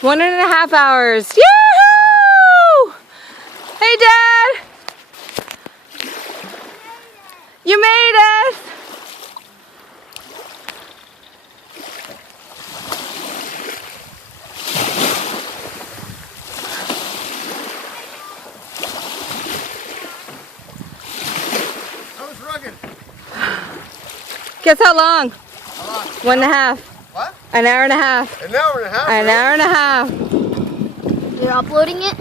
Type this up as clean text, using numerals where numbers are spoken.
1.5 hours. Yahoo! Hey, Dad! You made it! That was rugged. Guess how long? How long? 1.5. What? An hour and a half. An hour and a half? An hour and a half. You're uploading it?